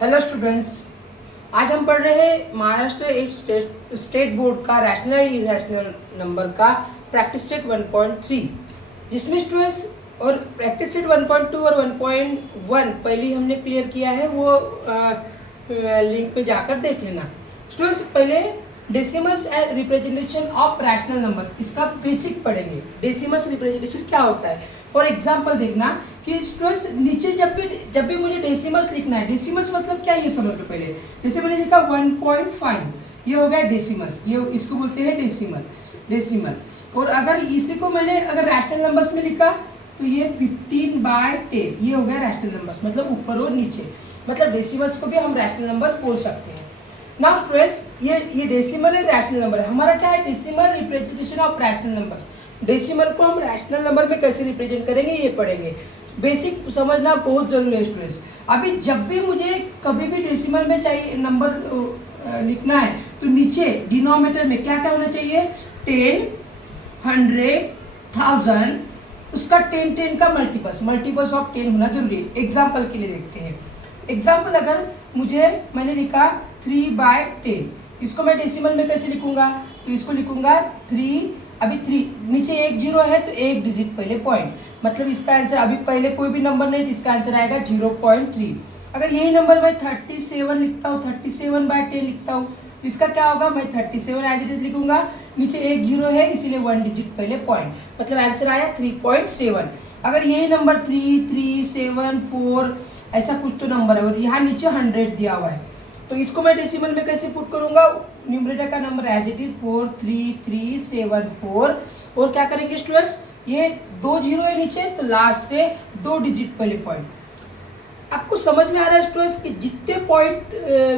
Hello students, आज हम पढ़ रहे हैं महाराष्ट्र स्टेट बोर्ड का रैशनल इरेशनल नंबर का प्रैक्टिस सेट 1.3, जिसमें स्टूडेंट्स और प्रैक्टिस सेट 1.2 और 1.1 पहले हमने क्लियर किया है। वो लिंक पे जाकर देख लेना। स्टूडेंट्स पहले decimals and representation of rational numbers, इसका बेसिक पढ़ेंगे। डेसिमल्स रिप्रेजेंटेशन क्या होता है, फॉर एग्जाम्पल देखना कि स्टूडेंट्स नीचे जब भी मुझे डेसिमल्स लिखना है, डेसिमल्स मतलब क्या ये समझ लो पहले। जैसे मैंने लिखा 1.5, ये हो गया डेसिमल्स, ये इसको बोलते हैं डेसिमल। और अगर इसी को मैंने अगर रैशनल नंबर्स में लिखा तो ये 15/10, ये हो गया रैशनल नंबर्स, मतलब ऊपर और नीचे, मतलब डेसिमल्स को भी हम रैशनल नंबर बोल सकते हैं। नाउ स्टूडेंट्स ये डेसिमल है, रैशनल नंबर है। हमारा क्या है, decimal representation of rational number. Decimal को हम रैशनल नंबर में कैसे रिप्रेजेंट करेंगे ये पढ़ेंगे। बेसिक समझना बहुत जरूरी है स्टूडेंट्स। अभी जब भी मुझे कभी भी डेसिमल में चाहिए नंबर लिखना है तो नीचे डिनोमिनेटर में क्या क्या होना चाहिए, 10, 100, 1000, उसका 10 का मल्टीपल्स ऑफ 10 होना जरूरी है। एग्जाम्पल के लिए देखते हैं। एग्जाम्पल अगर मैंने लिखा 3/10, इसको मैं डेसिमल में कैसे लिखूंगा, तो इसको लिखूंगा 3, अभी 3 नीचे एक जीरो है तो एक डिजिट पहले पॉइंट, मतलब इसका आंसर अभी पहले कोई भी नंबर नहीं तो इसका आंसर आएगा 0.3। अगर यही नंबर मैं 37 लिखता हूँ, 37/10 लिखता हूँ, तो इसका क्या होगा, मैं 37 एज इट इज लिखूंगा, नीचे एक जीरो है इसीलिए 1 डिजिट पहले पॉइंट, मतलब आंसर आया 3.7। अगर यही नंबर 3, 3, 7, 4 ऐसा कुछ तो नंबर है और यहाँ नीचे 100 दिया हुआ है, तो इसको मैं डेसिमल में कैसे पुट करूंगा, न्यूमरेटर का नंबर एज इट इज 43374। और क्या करेंगे स्टूडेंट्स, ये 2 जीरो है नीचे तो लास्ट से 2 डिजिट पहले पॉइंट। आपको समझ में आ रहा है स्टूडेंट्स कि जितने पॉइंट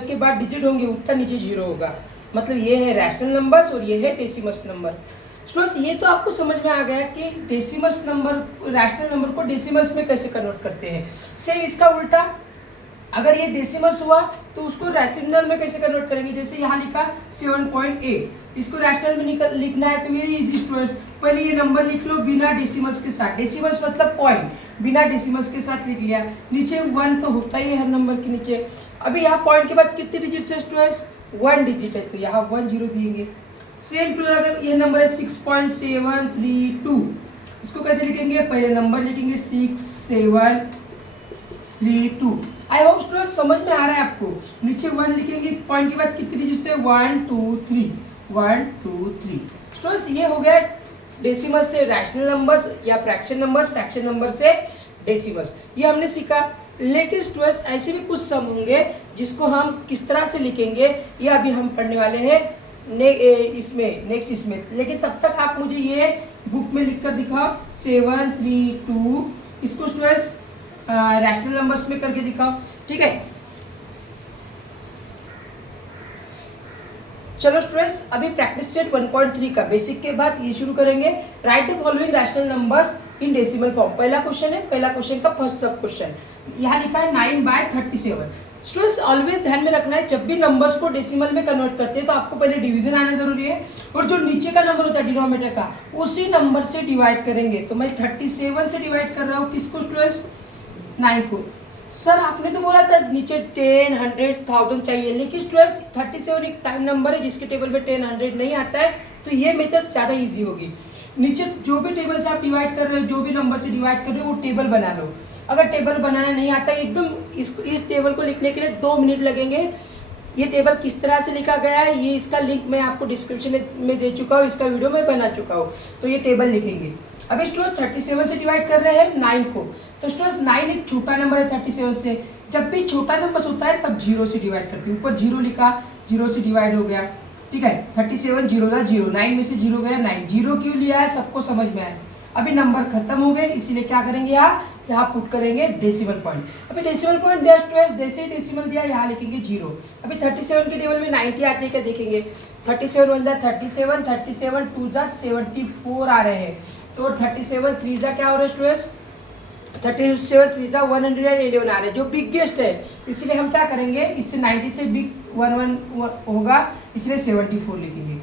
के बाद डिजिट होंगे उतना नीचे जीरो होगा, मतलब ये है रैशनल नंबर्स और ये है डेसिमल्स नंबर। स्टूडेंट्स ये तो आपको समझ में आ गया कि डेसिमल्स नंबर, रैशनल नंबर को डेसिमल्स में कैसे कन्वर्ट करते हैं। सेम इसका उल्टा, अगर ये डेसिमल्स हुआ तो उसको रैशनल में कैसे कन्वर्ट करेंगे। जैसे यहाँ लिखा 7.8, इसको रैशनल में लिखना है तो वेरी इजी स्टूडेंट्स, पहले ये नंबर लिख लो बिना डेसिमल्स के साथ, डेसिमल्स मतलब पॉइंट, बिना डेसिमल्स के साथ लिख लिया। नीचे 1 तो होता ही है हर नंबर के नीचे। अभी यहाँ पॉइंट के बाद कितने डिजिट है स्टूडेंट्स, 1 डिजिट है तो यहाँ 1 जीरो दिएंगे। सेम टू अगर ये नंबर है 6.732, इसको कैसे लिखेंगे, पहले नंबर लिखेंगे 6732। आई होप स्टूडेंट समझ में आ रहा है आपको। नीचे 1 लिखेंगे, पॉइंट के बाद कितनी डिजिट है, 1 2 3, 1 2 3। स्टूडेंट्स ये हो गया डेसिमल से रैशनल नंबर्स या फ्रैक्शन नंबर्स, फ्रैक्शन नंबर से डेसिमल्स, ये हमने सीखा। लेकिन स्टूडेंट्स ऐसे भी कुछ सम होंगे जिसको हम किस तरह से लिखेंगे ये अभी हम पढ़ने वाले हैं नेक्स्ट इसमें। लेकिन तब तक आप मुझे ये बुक में लिखकर दिखाओ 732, इसको स्टूडेंट्स रैशनल नंबर्स में करके दिखाओ, ठीक है। चलो स्टूडेंट्स अभी प्रैक्टिस सेट 1.3 का बेसिक के बाद ये शुरू करेंगे। Right the following rational numbers in decimal form. पहला क्वेश्चन है, पहला क्वेश्चन का फर्स्ट सब क्वेश्चन यहाँ लिखा है 9/37। स्टूडेंट्स ऑलवेज ध्यान में रखना है, जब भी नंबर्स को डेसिमल में कन्वर्ट करते हैं तो आपको पहले डिवीजन आना जरूरी है, और जो नीचे का नंबर होता है डिनोमिनेटर का उसी नंबर से डिवाइड करेंगे। तो मैं 37 से डिवाइड कर रहा हूँ किसको स्टूडेंट्स, 9 को। सर आपने तो बोला था नीचे 10, 100, 1000 चाहिए, लेकिन स्टूडेंट्स 37 एक टाइम नंबर है जिसके टेबल पे 10, 100 नहीं आता है, तो ये मेथड ज़्यादा इजी होगी। नीचे जो भी टेबल से आप डिवाइड कर रहे हो, जो भी नंबर से डिवाइड कर रहे हो वो टेबल बना लो। अगर टेबल बनाना नहीं आता एकदम इस टेबल को लिखने के लिए 2 मिनट लगेंगे। ये टेबल किस तरह से लिखा गया है ये इसका लिंक मैं आपको डिस्क्रिप्शन में दे चुका हूँ, इसका वीडियो मैं बना चुका हूँ, तो ये टेबल लिखेंगे। अभी स्टूडेंट्स 37 से डिवाइड कर रहे हैं 9 को, तो स्टूडेंट्स 9 एक छोटा नंबर है 37 से। जब भी छोटा नंबर होता है तब 0 से डिवाइड करते हैं, ऊपर 0 लिखा, 0 से डिवाइड हो गया, ठीक है। 37 0 था 0, 9 में से 0 गया 9, 0 क्यों लिया है सबको समझ में आया। अभी नंबर खत्म हो गए इसीलिए क्या करेंगे, यहाँ पुट करेंगे डेसिमल पॉइंट। अभी डेसिमल पॉइंट दिया स्टूडेंट्स, जैसे ही डेसिमल दिया यहाँ लिखेंगे 0। अभी 37 के टेबल में 90 आते हैं क्या देखेंगे, 37 1 जा 37, 37 2 जा 74 आ रहे हैं, तो 37 3 जा क्या हो रहा है स्टूडेंट्स, 37 3 जा 111 आ रहे हैं, जो बिगेस्ट है। इसलिए हम क्या करेंगे, इससे 90 से बिग 1 होगा इसलिए 74 लिखेंगे।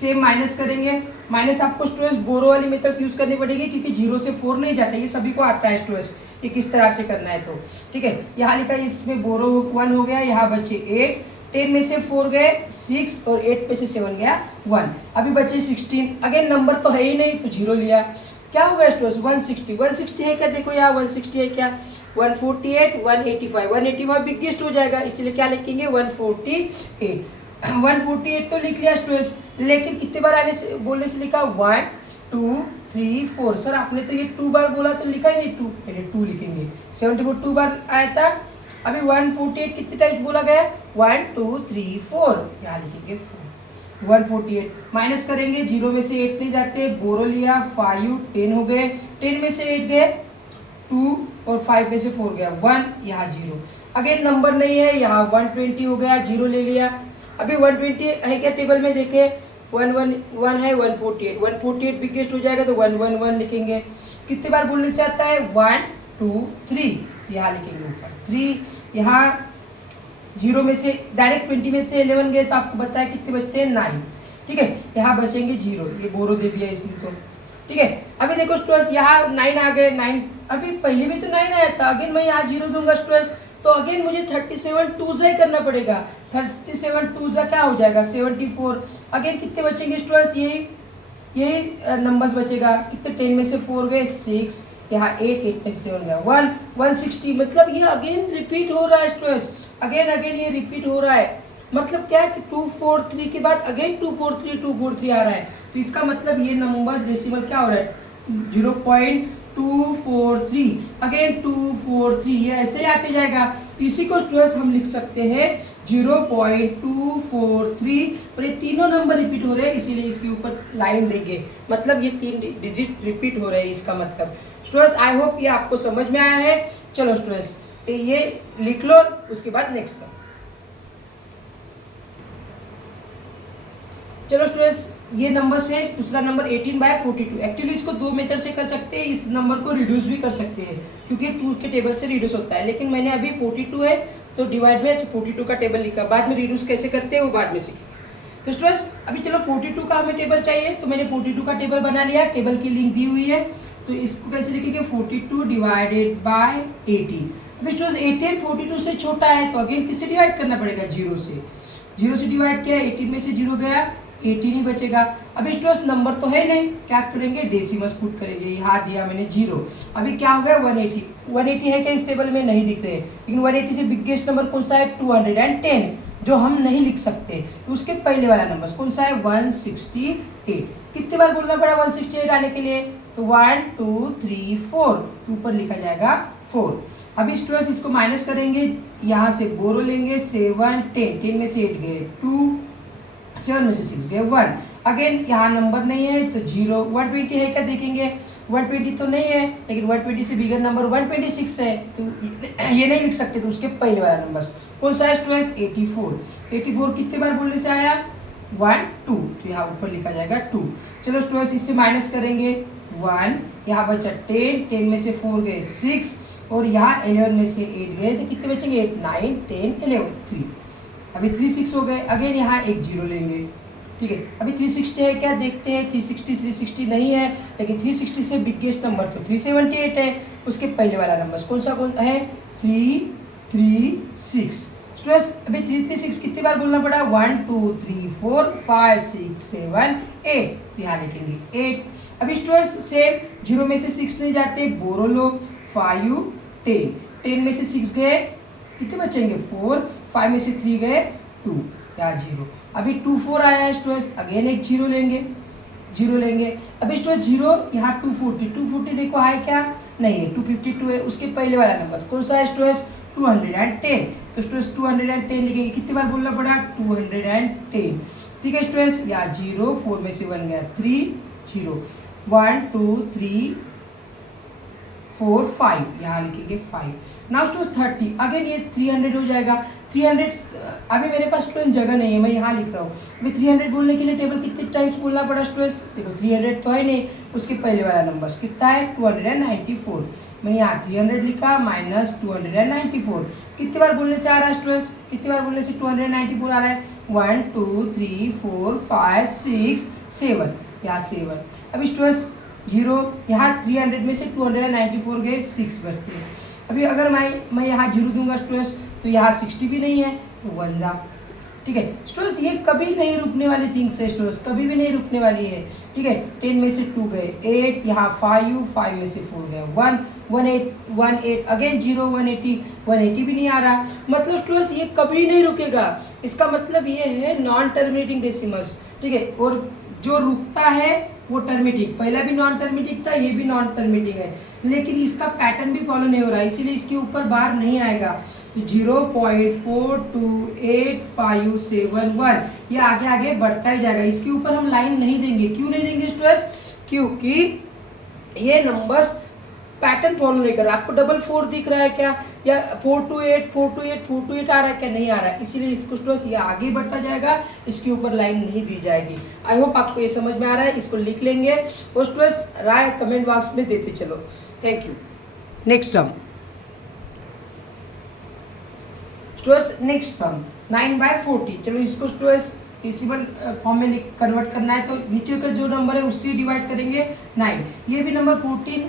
सेम माइनस करेंगे, माइनस आपको स्टूडेंट्स बोरो वाली मेथड यूज करनी पड़ेगी क्योंकि 0 से 4 नहीं जाता, ये सभी को आता है स्टूडेंट्स। कि किस तरह से करना है। तो ठीक है, यहाँ लिखा है इसमें बोरो 1 हो गया, यहाँ बचे 8, 10 में से 4 गए 6 और 8 में से 7 गया 1, अभी बचे 16। अगेन नंबर तो है ही नहीं तो 0 लिया, क्या होगा स्टूडेंट्स 160, 160 है क्या, देखो यहाँ 160 है क्या, 148, 185, 185 बिगेस्ट हो जाएगा, इसलिए क्या लिखेंगे 148। 148 तो लिख लिया स्टूडेंट्स, लेकिन कितने बार आने से बोलने से लिखा 1 2 3 4। सर आपने तो ये 2 बार बोला तो लिखा ही नहीं 2, पहले 2 लिखेंगे। 74 2 बार आया था, अभी 148 कितने टाइम्स बोला गया 1 2 3 4, यहाँ लिखेंगे 4। 148 माइनस करेंगे, 0 में से 8 नहीं जाते, बोरो लिया 5 10 हो गए, 10 में से 8 गए 2 और 5 में से 4 गया 1, यहाँ 0। अगेन नंबर नहीं है, यहाँ 120 हो गया, 0 ले लिया। अभी 120 है क्या टेबल में देखे, 1 है 148, 148 बिगेस्ट हो जाएगा तो 111 लिखेंगे। कितने बार बोलने से आता है 1 2 3, यहाँ लिखेंगे ऊपर 3, यहाँ 0 में से डायरेक्ट 20 में से 11 गए तो आपको बताया कितने बचते हैं 9, ठीक है, यहाँ बचेंगे 0, ये बोरो दे दिया इसलिए तो ठीक है। अभी देखो स्टूडेंट्स यहाँ 9 आ गए, 9 अभी पहले भी तो 9 आया था, अगेन मैं यहाँ 0 दूंगा स्टूडेंट्स, तो अगेन मुझे 37 2 ही करना पड़ेगा, 37 2 क्या हो जाएगा 74। अगेन कितने बचेंगे स्टूडेंट्स, यही नंबर्स बचेगा, कितने 10 में से 4 गए 6, यहाँ 8 8 में से 7 गया 1, 160। मतलब ये अगेन रिपीट हो रहा है स्टूडेंट्स, अगेन ये रिपीट हो रहा है। मतलब क्या है कि 243 के बाद अगेन 243 आ रहा है, तो इसका मतलब ये नंबर डेसिमल क्या हो रहा है 0.243, अगेन 243, ये ऐसे ही आते जाएगा। इसी को स्टूडेंट्स हम लिख सकते हैं 0.243, और ये तीनों नंबर रिपीट हो रहे हैं इसीलिए इसके ऊपर लाइन देंगे, मतलब ये 3 डिजिट रिपीट हो रहे हैं, इसका मतलब स्टूडेंट्स आई होप ये आपको समझ में आया है। चलो स्टूडेंट्स ये लिख लो, उसके बाद नेक्स्ट। चलो स्टूडेंट्स ये नंबर से दूसरा नंबर 18/42, एक्चुअली इसको 2 मेथड से कर सकते हैं, इस नंबर को रिड्यूस भी कर सकते हैं क्योंकि 2 के टेबल से रिड्यूस होता है, लेकिन मैंने अभी 42 है तो डिवाइड में 42 का टेबल लिखा, बाद में रिड्यूस कैसे करते हैं वो बाद में सीखेंगे। तो स्टूडेंट्स अभी चलो 42 का हमें टेबल चाहिए, तो मैंने 42 का टेबल बना लिया, टेबल की लिंक दी हुई है, तो इसको कैसे लिखेंगे 42 डिवाइडेड बाय 18। अभी स्टूडेंट्स 18 42 से छोटा है तो अगेन किससे डिवाइड करना पड़ेगा 0 से, 0 से डिवाइड किया 18 में से 0 गया 18 ही बचेगा। अभी स्टूडेंट्स नंबर तो है नहीं, क्या करेंगे डेसिमल्स पुट करेंगे, यहाँ दिया मैंने 0, अभी क्या हो गया 180, 180 है क्या इस टेबल में नहीं दिख रहे, लेकिन 180 से बिगेस्ट नंबर कौन सा है 210 जो हम नहीं लिख सकते, तो उसके पहले वाला नंबर कौन सा है 168। कितने बार बोलना पड़ा 168 आने के लिए, तो 1 2 3 4, तो ऊपर लिखा जाएगा 4। अभी स्टूडेंट्स इसको माइनस करेंगे, यहाँ से बोरो लेंगे 7 10, 10 में से 8 गए 2, 7 में से 6 गए 1, अगेन यहाँ नंबर नहीं है तो 0। 120 है क्या देखेंगे, 120 तो नहीं है, लेकिन 120 से बिगर नंबर 126 है, तो ये नहीं लिख सकते, तो उसके पहले वाला नंबर कौन सा है स्टूडेंट्स 84। 84 कितने बार बोलने से आया 1 2, तो यहाँ ऊपर लिखा जाएगा 2। चलो स्टूडेंट्स इससे माइनस करेंगे 1, यहाँ बचा 10, 10 में से 4 गए 6, और यहाँ 11 में से 8 गए तो कितने बचेंगे 8 9 10 11 3, अभी 3 6 हो गए, अगेन यहाँ एक 0 लेंगे, ठीक है। अभी 360 है क्या देखते हैं, 360 नहीं है, लेकिन 360 से बिगेस्ट नंबर तो 378 है, उसके पहले वाला नंबर कौन सा है 336। स्टूडेंट्स अभी 336 कितनी बार बोलना पड़ा 1 2 3 4 5 6 7 8, यहाँ लिखेंगे 8। अभी स्टूडेंट्स सेम 0 में से 6 नहीं जाते, बोरो लो 5 10, 10 में से 6 गए कितने बचेंगे 4, 5 में से 3 गए 2, यहाँ 0। अभी 2 4 आया है स्टूडेंट्स, अगेन एक 0 लेंगे, 0 लेंगे। अभी स्टूडेंट्स 0 यहाँ 240 देखो है क्या नहीं है, 252 है, उसके पहले वाला नंबर कौन सा है स्टूडेंट्स 210, तो स्टूडेंट्स 210 लिखेंगे, कितनी बार बोलना पड़ा 210, ठीक है स्टूडेंट्स। यहाँ 0 4 में से 1 गया 3 0, 1 2 3 4 5, यहाँ लिखेंगे 5। नाउ स्टूडेंट्स 30, अगेन ये 300 हो जाएगा, 300 अभी मेरे पास स्टूडेंट जगह नहीं है, मैं यहाँ लिख रहा हूँ। अभी 300 बोलने के लिए टेबल कितने टाइम्स बोलना पड़ा स्टूडेंट्स, देखो 300 तो है नहीं, उसके पहले वाला नंबर कितना है 294, मैंने यहाँ 300 लिखा माइनस 294, कितने बार बोलने से आ रहा है स्टूडेंट्स, कितने बार बोलने से 294 आ रहा है 1 2 3 4 5 6 7, यहाँ 7। अभी स्टूडेंट्स जीरो, यहाँ 300 में से 294 गए, 6 बचते हैं। अभी अगर मैं यहाँ जीरो दूंगा स्टूडेंट्स तो यहाँ 60 भी नहीं है तो 1 जा। ठीक है स्टूडेंट्स, ये कभी नहीं रुकने वाली थिंग्स है स्टूडेंट्स, कभी भी नहीं रुकने वाली है। ठीक है 10 में से 2 गए 8, यहाँ 5 में से 4 गए 1, 18 अगेन 0, 180 भी नहीं आ रहा। मतलब स्टूडेंट्स ये कभी नहीं रुकेगा, इसका मतलब ये है नॉन टर्मिनेटिंग डेसिमल्स। ठीक है, और जो रुकता है वो टर्मिनेटिंग, पहला भी नॉन टर्मिनेटिंग था, ये भी नॉन टर्मिनेटिंग है, लेकिन इसका पैटर्न भी फॉलो नहीं हो रहा है, इसीलिए इसके ऊपर बार नहीं आएगा। तो 0.42851 ये आगे आगे बढ़ता ही जाएगा, इसके ऊपर हम लाइन नहीं देंगे। क्यों नहीं देंगे स्टूडेंट्स? क्योंकि ये नंबर्स पैटर्न फॉलो नहीं कर रहा। आपको 4 दिख रहा है क्या, या 428 आ रहा है क्या? नहीं आ रहा है, इसीलिए इसको स्टूडेंट्स ये आगे बढ़ता जाएगा, इसके ऊपर लाइन नहीं दी जाएगी। आई होप आपको ये समझ में आ रहा है, इसको लिख लेंगे और स्टूडेंट्स राय कमेंट बॉक्स में देते चलो। Thank you. Next term students, next term 9/40। चलो इसको स्टूडेंट्स डेसिमल फॉर्म में कन्वर्ट करना है, तो नीचे का जो नंबर है उससे डिवाइड करेंगे 9। ये भी नंबर 14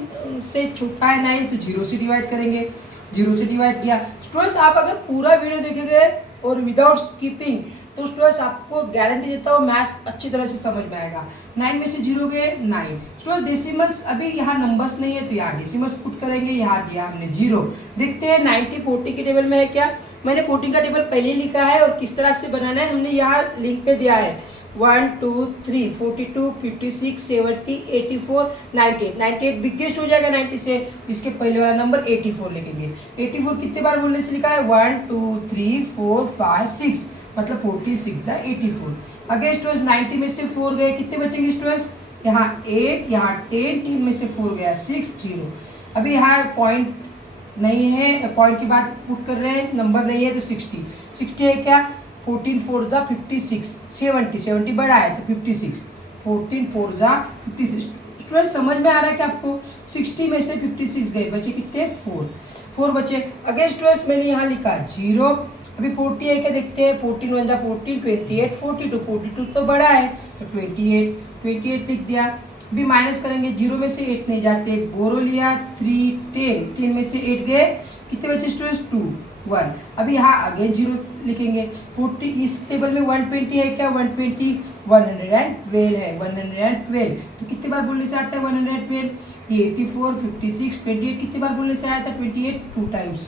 से छोटा है 9, तो 0 से डिवाइड करेंगे, 0 से डिवाइड किया। स्टूडेंट्स आप अगर पूरा वीडियो देखेंगे और विदाउट स्किपिंग तो स्टूडेंट्स आपको गारंटी देता हूँ मैथ्स अच्छी तरह से समझ में आएगा। 9 में से 0 गए 9। स्टूडेंट्स डेसिमल्स अभी यहाँ नंबर्स नहीं है तो यहाँ डेसिमल्स पुट करेंगे, यहाँ दिया हमने 0। देखते हैं 90 40 के टेबल में है क्या। मैंने 14 का टेबल पहले ही लिखा है और किस तरह से बनाना है हमने यहाँ लिंक पे दिया है। 1 2 3 42 56 70 84 98 बिगेस्ट हो जाएगा 90 से, इसके पहले वाला नंबर 84 लिखेंगे। 84 कितने बार बोलने से लिखा है 1 2 3 4 5 6, मतलब 14 6 जा 84। अगेन स्टूडेंट्स 90 में से 4 गए, कितने बचेंगे स्टूडेंट्स? यहाँ 8, यहाँ 10, 10 में से 4 गया 6 0। अभी यहाँ पॉइंट नहीं है, पॉइंट के बाद पुट कर रहे हैं, नंबर नहीं है तो 60 है क्या? 14 4 जा 56, 70 बड़ा है तो 56, 14 4 जा 56। स्टूडेंट समझ में आ रहा है कि आपको 60 में से 56 गए, बचे कितने? 4 बचे। अगेन स्टूडेंट्स मैंने यहाँ लिखा 0। अभी 40 है क्या देखते हैं, 14 1 जा 14, 28 42 तो बड़ा है तो 28 लिख दिया। अभी माइनस करेंगे, 0 में से 8 नहीं जाते, बोरो लिया 3 10 में से 8 गए, कितने बचे स्टूडेंट्स? 2 1। अभी यहाँ अगेन 0 लिखेंगे। 40 इस टेबल में 120 है क्या? 120 112 है, 112 तो कितने बार बोलने से आता है 112? 84 56 28 कितने बार बोलने से आया था? 28 2 टाइम्स।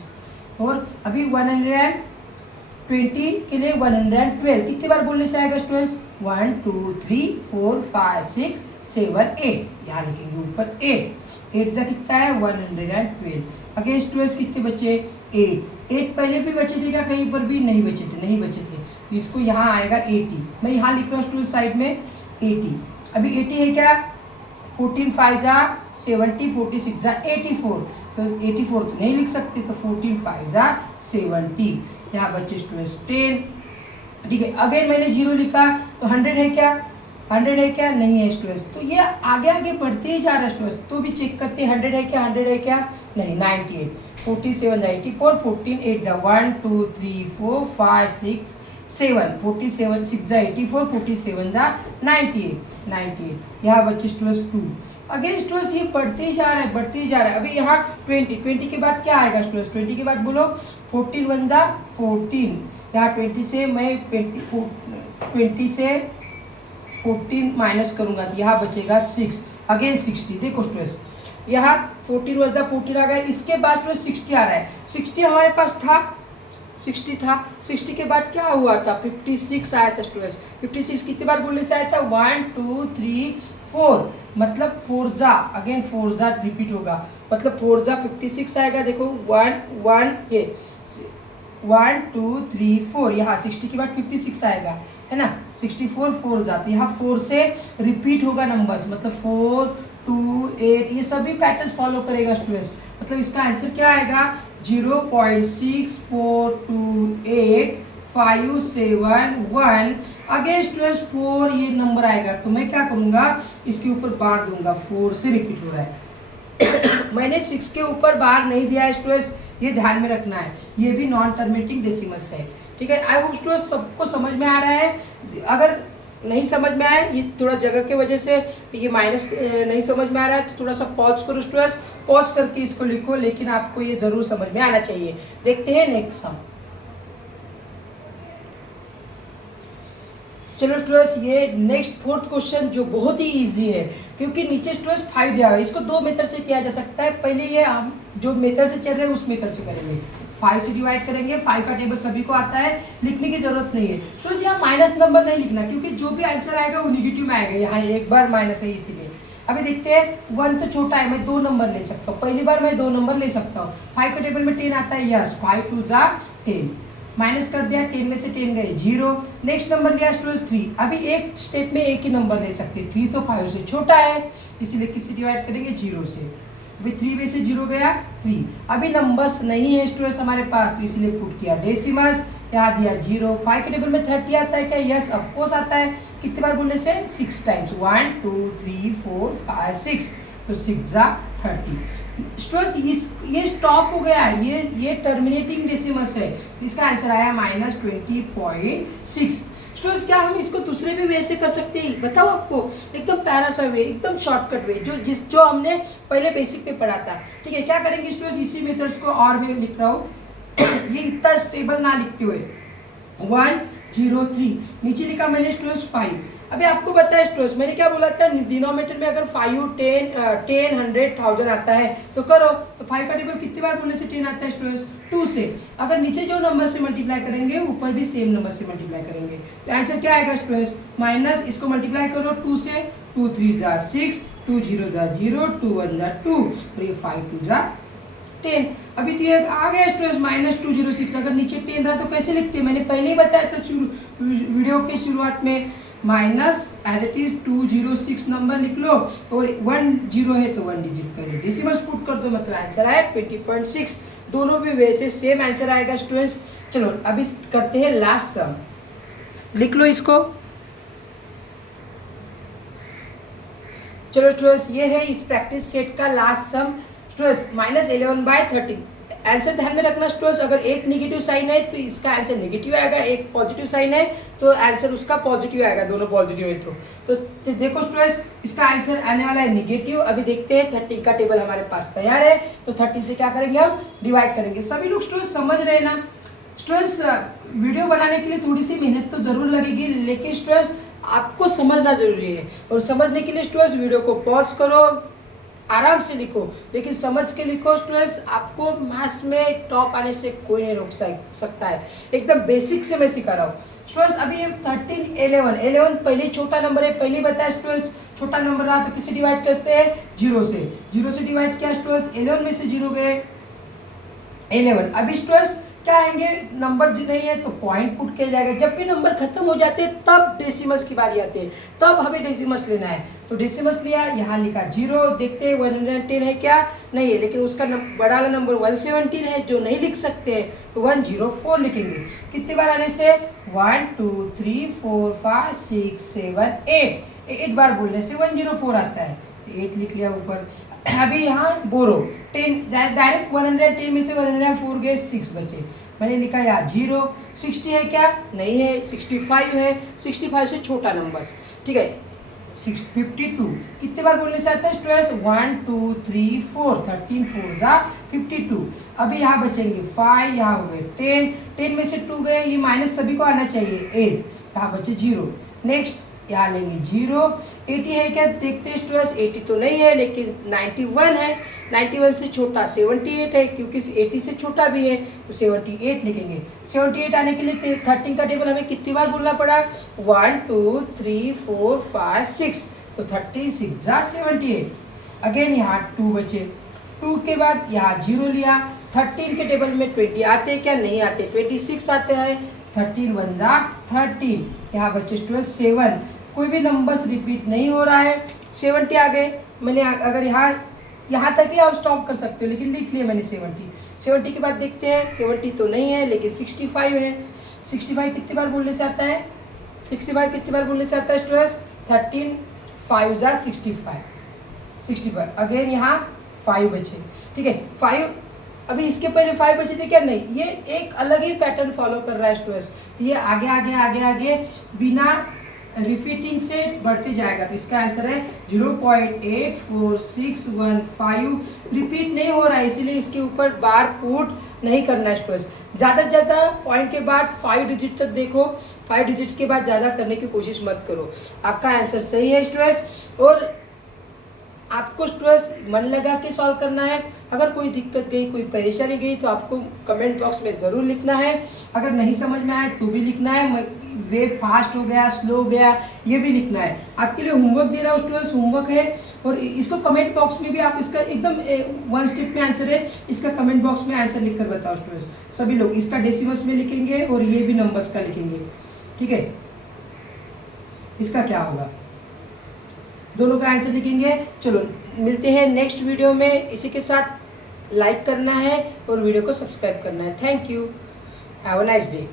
और अभी 120 के लिए 112 कितने बार बोलने से आएगा स्टूडेंट्स? 1 2 3 4 5 6 7 8, यहाँ लिखेंगे ऊपर 8 जा कितना है? 112। अगेन स्टूडेंट्स कितने बचे? 8 पहले भी बचे थे क्या? कहीं पर भी नहीं बचे थे, तो इसको यहाँ आएगा 80। मैं यहाँ लिख रहा हूँ स्टूडेंट साइड में 80। अभी 80 है क्या? 14 5 जा 70, 46 जा 84, तो 84 तो नहीं लिख सकते, तो 14 5 जा 70, यहाँ बचे स्टूडेंट्स 10। ठीक है, अगेन मैंने 0 लिखा तो 100 है क्या? 100 है क्या? नहीं है स्टूडेंट्स, तो ये आगे बढ़ते ही जा रहा है स्टूडेंट्स। तो भी चेक करते हैं 100 है क्या? 100 है क्या? नहीं, 98 47 जा 84 14 8 जा 1 2 3 4 5 6 7 47 6 जा 84 47 जा 98 यहाँ बच्चे स्टूडेंट्स 2। अगेन स्टूडेंट्स ये बढ़ते ही जा रहा है। अभी यहाँ 20 के बाद क्या आएगा स्टूडेंट्स? 20 के बाद बोलो 14 1 जा 14, यहाँ 20 से मैं 20 से 14 माइनस करूंगा, यहाँ बचेगा 6। अगेन 60, देखो स्टूडेंट्स यहाँ 14 1 जा 14 आ गया, इसके बाद स्टूडेंट्स 60 आ रहा है। 60 हमारे पास था, 60 के बाद क्या हुआ था? 56 आया था स्टूडेंट्स। 56 कितनी बार बोलने से आया था? 1 2 3 4, मतलब 4 जा, अगेन 4 जा रिपीट होगा, मतलब 4 जा 56 आएगा। देखो 1 1 ये 1 2 3 4, यहाँ 60 के बाद 56 आएगा, है ना? 64 4 जाते, यहाँ 4 से रिपीट होगा नंबर्स, मतलब 4 2 8 ये सभी पैटर्न्स फॉलो करेगा स्टूडेंट्स। मतलब इसका आंसर क्या आएगा? 0.6428 अगेन स्टूडेंट्स 4 ये नंबर आएगा, तो मैं क्या करूँगा? इसके ऊपर बार दूंगा, 4 से रिपीट हो रहा है। मैंने 6 के ऊपर बार नहीं दिया है स्टूडेंट्स, ये ध्यान में रखना है, ये भी नॉन टर्मिनेटिंग डेसिमल्स है। ठीक है, आई होप स्टूडेंट्स सबको समझ में आ रहा है। अगर नहीं समझ में आया, ये थोड़ा जगह की वजह से ये माइनस नहीं समझ में आ रहा है, तो थोड़ा सा पॉज करो स्टूडेंट्स, पॉज करके इसको लिखो, लेकिन आपको ये जरूर समझ में आना चाहिए। देखते हैं नेक्स्ट सम। चलो स्टूडेंट्स, ये नेक्स्ट फोर्थ क्वेश्चन जो बहुत ही इजी है, क्योंकि नीचे स्टूडेंट्स 5 दिया हुआ है। इसको दो मेथड से किया जा सकता है। पहले ये हम जो मेथड से चल रहे हैं उस मेथड से करेंगे। 5 से डिवाइड करेंगे। 5 का टेबल सभी को आता है, लिखने की जरूरत नहीं है स्टूडेंट्स। यहाँ माइनस नंबर नहीं लिखना, क्योंकि जो भी आंसर आएगा वो निगेटिव में आएगा। यहाँ एक बार माइनस है इसीलिए। अभी देखते हैं, 1 तो छोटा है, मैं 2 नंबर ले सकता हूँ। पहली बार मैं 2 नंबर ले सकता हूँ। 5 का टेबल में 10 आता है, यस 5 2 जा 10। माइनस कर दिया, 10 में से 10 गए 0। नेक्स्ट नंबर लिया स्टूडेंट 3। अभी एक स्टेप में एक ही नंबर ले सकते हैं। 3 तो 5 से छोटा है, इसीलिए किससे डिवाइड करेंगे, 0 से। अभी 3 में से 0 गया 3। अभी नंबर्स नहीं है स्टूडेंट्स हमारे पास, तो इसलिए पुट किया डेसिमल्स, यहाँ दिया 0। 5 के टेबल में 30 आता है क्या, यस ऑफ कोर्स आता है। कितने बार बोलने से, 6 टाइम्स, 1 2 3 4 5 6, तो 6 जा 30। स्टूडेंट्स ये स्टॉप हो गया है, ये टर्मिनेटिंग डेसिमल्स है। इसका आंसर आया -20.6। स्टूडेंट्स, क्या हम इसको दूसरे भी वे से कर सकते हैं, बताओ आपको। एकदम प्यारा सा वे, एकदम शॉर्टकट वे, जो हमने पहले बेसिक पे पढ़ा था। ठीक है, क्या करेंगे स्टूडेंट्स, इसी मेथड्स को और मैं लिख रहा हूँ। ये इतना स्टेबल ना लिखते हुए 1 0 3 नीचे लिखा मैंने स्टूडेंट्स 5। अभी आपको पता है स्टूडेंट्स, मैंने क्या बोला था, डिनोमिनेटर में अगर 5 10 10 100 1000 आता है तो करो। तो 5 का टेबल कितनी बार बोलने से 10 आता है स्टूडेंट्स, 2 से। अगर नीचे जो नंबर से मल्टीप्लाई करेंगे ऊपर भी सेम नंबर से मल्टीप्लाई करेंगे, तो आंसर क्या आएगा स्टूडेंट्स, माइनस इसको मल्टीप्लाई करो 2 से, 2 3 जा 6, 2 0 जा 0, 2 1 जा 2, और ये 5 2 जा 10। अभी तो ये आ गया स्टूडेंट्स -206। अगर नीचे 10 रहा तो कैसे लिखते हैं, मैंने पहले ही बताया था वीडियो के शुरुआत में। Minus as it is 206 number लिख लो, और 1 0 है तो 1 डिजिट पहले डेसिमल्स पुट कर दो, मतलब आंसर आया 20.6। दोनों भी वैसे सेम आंसर आएगा स्टूडेंट्स। चलो अभी करते हैं लास्ट सम, लिख लो इसको। चलो स्टूडेंट्स, ये है इस प्रैक्टिस सेट का लास्ट सम स्टूडेंट्स, -11/13। आंसर ध्यान में रखना स्टूडेंट्स, अगर एक नेगेटिव साइन है तो इसका आंसर नेगेटिव आएगा, एक पॉजिटिव साइन है तो आंसर उसका पॉजिटिव आएगा, दोनों पॉजिटिव है तो देखो स्टूडेंट्स, इसका आंसर आने वाला है नेगेटिव। अभी देखते हैं, 30 का टेबल हमारे पास तैयार है, तो 30 से क्या करेंगे, हम डिवाइड करेंगे। सभी लोग स्टूडेंट्स समझ रहे हैं ना। स्टूडेंट्स, वीडियो बनाने के लिए थोड़ी सी मेहनत तो जरूर लगेगी, लेकिन स्टूडेंट्स आपको समझना जरूरी है, और समझने के लिए स्टूडेंट्स वीडियो को पॉज करो, आराम से लिखो, लेकिन समझ के लिखो स्टूडेंट्स। आपको मैथ्स में टॉप आने से कोई नहीं रोक सकता है, एकदम बेसिक से मैं सिखा रहा हूँ स्टूडेंट्स। अभी 13 11 पहले छोटा नंबर है, पहले बताया स्टूडेंट्स, छोटा नंबर रहा तो किससे डिवाइड करते हैं, 0 से। 0 से डिवाइड किया स्टूडेंट्स, 11 में से 0 गए 11। अभी स्टूडेंट्स क्या आएंगे, नंबर नहीं है तो पॉइंट पुट किया जाएगा। जब भी नंबर खत्म हो जाते हैं तब डेसिमल्स की बारी आती है, तब हमें डेसिमल्स लेना है। तो डेसिमल्स लिया, यहाँ लिखा 0। देखते हैं 110 है क्या, नहीं है, लेकिन उसका बड़ा वाला नंबर 117 है जो नहीं लिख सकते हैं, तो 104 लिखेंगे। कितने बार आने से, 1 2 3 4 5 6 7 8 बार बोलने से 104 आता है, 8 लिख लिया ऊपर। अभी यहाँ बोरो 10, डायरेक्ट 110 में से 104 गए, 6 बचे, मैंने लिखा यहाँ 0। 60 है क्या, नहीं है, 65 है, 65 से छोटा नंबर, ठीक है। 52 कितने बार बोलने से आता है स्टूडेंट्स, 1 2 3 4, 13 4 जा 52। अभी यहाँ बचेंगे 5, यहाँ हो गए 10, 10 में से 2 गए, ये माइनस सभी को आना चाहिए 8, यहाँ बचे 0। नेक्स्ट यहाँ लेंगे 0। 80 है क्या, देखते हैं स्टूडेंट्स, 80 तो नहीं है, लेकिन 91 है। 91 से छोटा 78 है, क्योंकि 80 से छोटा भी है तो 78 लिखेंगे। 78 आने के लिए 13 का टेबल हमें कितनी बार बोलना पड़ा, 1 2 3 4 5 6, तो 36 जा 78। अगेन यहाँ 2 बचे, 2 के बाद यहाँ 0 लिया। 13 के टेबल में 20 आते हैं क्या, नहीं आते, 26 आते हैं। 13 1 जा 13, यहाँ बचे स्टूडेंट 7। कोई भी नंबर्स रिपीट नहीं हो रहा है, 70 आ गए। मैंने अगर यहाँ तक ही आप स्टॉप कर सकते हो, लेकिन लिख लिया मैंने 70 के बाद देखते हैं, 70 तो नहीं है, लेकिन 65 है। 65 कितनी बार बोलने से आता है, 65 कितनी बार बोलने से आता है स्टूडेंट्स, 13 5 जा 65। अगेन यहाँ 5 बचे, ठीक है। 5 अभी इसके पहले 5 बचे थे क्या, नहीं, ये एक अलग ही पैटर्न फॉलो कर रहा है स्टूडेंट्स। ये आगे आगे आगे आगे बिना रिपीटिंग से बढ़ते जाएगा, तो इसका आंसर है 0.84615। रिपीट नहीं हो रहा है इसीलिए इसके ऊपर बार पुट नहीं करना है स्टूडेंट्स। ज़्यादा से ज़्यादा पॉइंट के बाद 5 डिजिट तक देखो, 5 डिजिट के बाद ज़्यादा करने की कोशिश मत करो। आपका आंसर सही है स्टूडेंट्स। और आपको स्टूडेंट्स मन लगा के सॉल्व करना है। अगर कोई दिक्कत गई, कोई परेशानी गई तो आपको कमेंट बॉक्स में ज़रूर लिखना है। अगर नहीं समझ में आया तो भी लिखना है, वे फास्ट हो गया, स्लो हो गया, ये भी लिखना है। आपके लिए होमवर्क दे रहा हूँ स्टूडेंट्स, होमवर्क है और इसको कमेंट बॉक्स में भी आप इसका एकदम 1 स्टेप में आंसर है, इसका कमेंट बॉक्स में आंसर लिख कर बताओ स्टूडेंट्स। सभी लोग इसका डेसिमल्स में लिखेंगे और ये भी नंबर्स का लिखेंगे, ठीक है। इसका क्या होगा, दोनों का आंसर लिखेंगे। चलो मिलते हैं नेक्स्ट वीडियो में। इसी के साथ लाइक करना है और वीडियो को सब्सक्राइब करना है। Thank you, have a nice day.